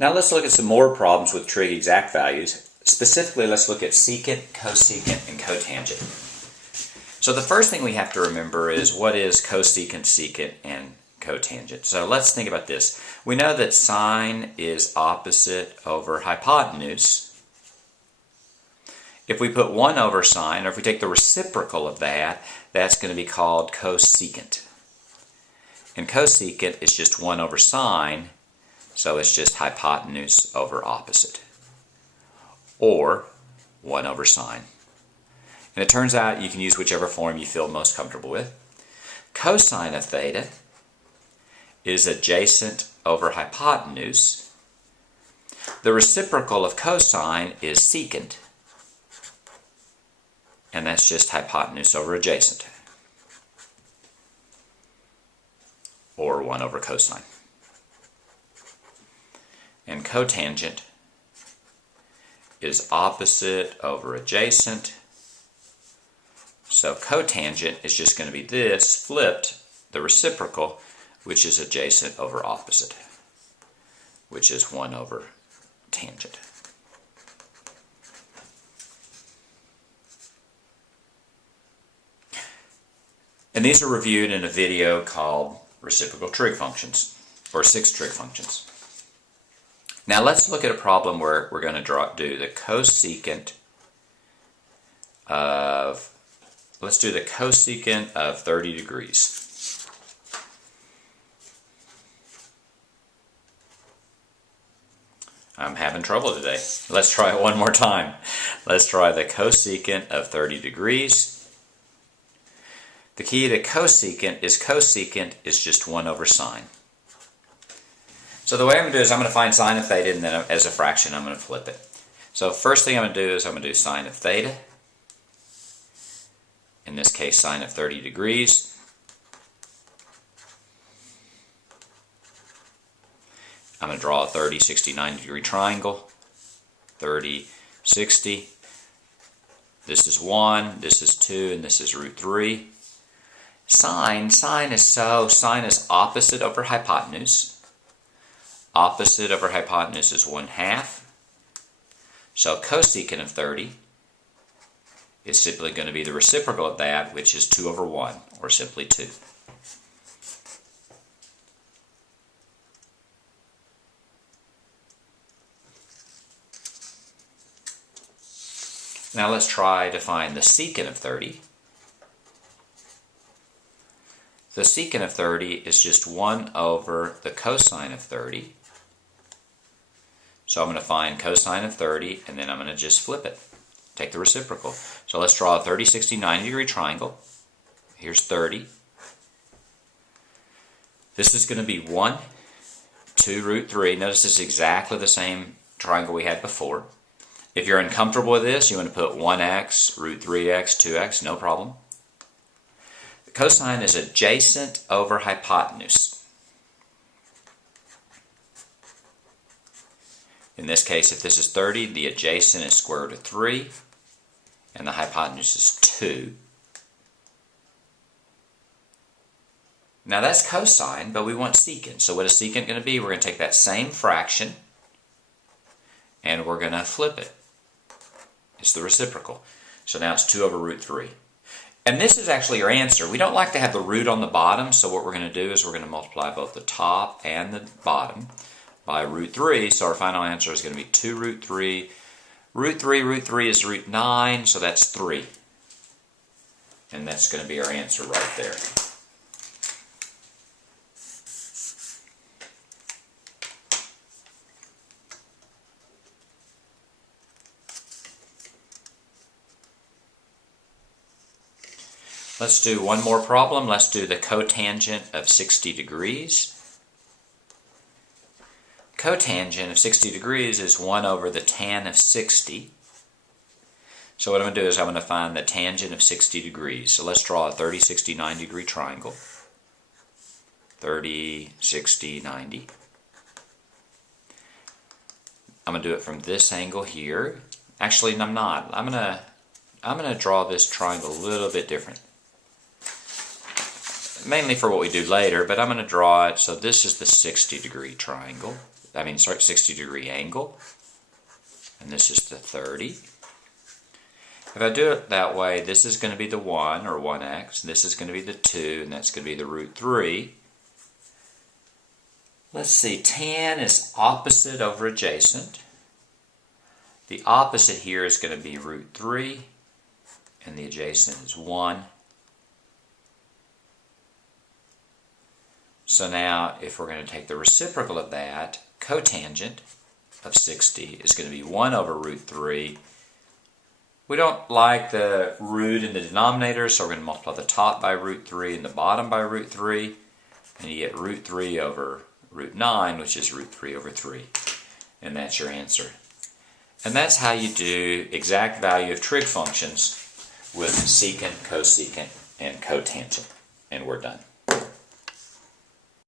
Now let's look at some more problems with trig exact values. Specifically, let's look at secant, cosecant, and cotangent. So the first thing we have to remember is what is cosecant, secant, and cotangent. So let's think about this. We know that sine is opposite over hypotenuse. If we put 1 over sine, or if we take the reciprocal of that, that's going to be called cosecant. And cosecant is just 1 over sine, so it's just hypotenuse over opposite, or 1 over sine. And it turns out you can use whichever form you feel most comfortable with. Cosine of theta is adjacent over hypotenuse. The reciprocal of cosine is secant, and that's just hypotenuse over adjacent, or 1 over cosine. And cotangent is opposite over adjacent. So cotangent is just going to be this flipped, the reciprocal, which is adjacent over opposite, which is 1 over tangent. And these are reviewed in a video called Reciprocal Trig Functions, or 6 trig functions. Now let's look at a problem where we're going to do the cosecant of, let's do the cosecant of 30 degrees. I'm having trouble today. Let's try it one more time. Let's try the cosecant of 30 degrees. The key to cosecant is just 1 over sine. So the way I'm going to do is I'm going to find sine of theta, and then as a fraction I'm going to flip it. So first thing I'm going to do is I'm going to do sine of theta. In this case, sine of 30 degrees. I'm going to draw a 30, 60, 90 degree triangle. 30, 60. This is 1, this is 2, and this is root 3. Sine is opposite over hypotenuse. Opposite over hypotenuse is 1/2. So cosecant of 30 is simply going to be the reciprocal of that, which is 2 over 1, or simply 2. Now let's try to find the secant of 30. The secant of 30 is just 1 over the cosine of 30. So I'm going to find cosine of 30, and then I'm going to just flip it. Take the reciprocal. So let's draw a 30, 60, 90 degree triangle. Here's 30. This is going to be 1, 2, root 3. Notice this is exactly the same triangle we had before. If you're uncomfortable with this, you want to put 1x, root 3x, 2x, no problem. The cosine is adjacent over hypotenuse. In this case, if this is 30, the adjacent is square root of 3, and the hypotenuse is 2. Now that's cosine, but we want secant. So what is secant going to be? We're going to take that same fraction, and we're going to flip it. It's the reciprocal. So now it's 2 over root 3. And this is actually your answer. We don't like to have the root on the bottom, so what we're going to do is we're going to multiply both the top and the bottom by root 3, so our final answer is going to be 2 root 3. Root 3 is root 9, so that's 3. And that's going to be our answer right there. Let's do one more problem. Let's do the cotangent of 60 degrees. Cotangent of 60 degrees is 1 over the tan of 60. So what I'm going to do is I'm going to find the tangent of 60 degrees. So let's draw a 30, 60, 90 degree triangle. 30, 60, 90. I'm going to do it from this angle here. Actually, I'm not. I'm going to draw this triangle a little bit different. Mainly for what we do later, but I'm going to draw it. So this is the 60 degree triangle. 60-degree angle. And this is the 30. If I do it that way, this is going to be the 1, or 1x. This is going to be the 2, and that's going to be the root 3. Let's see, tan is opposite over adjacent. The opposite here is going to be root 3, and the adjacent is 1. So now, if we're going to take the reciprocal of that, cotangent of 60 is going to be 1 over root 3. We don't like the root in the denominator, so we're going to multiply the top by root 3 and the bottom by root 3. And you get root 3 over root 9, which is root 3 over 3. And that's your answer. And that's how you do exact value of trig functions with secant, cosecant, and cotangent. And we're done.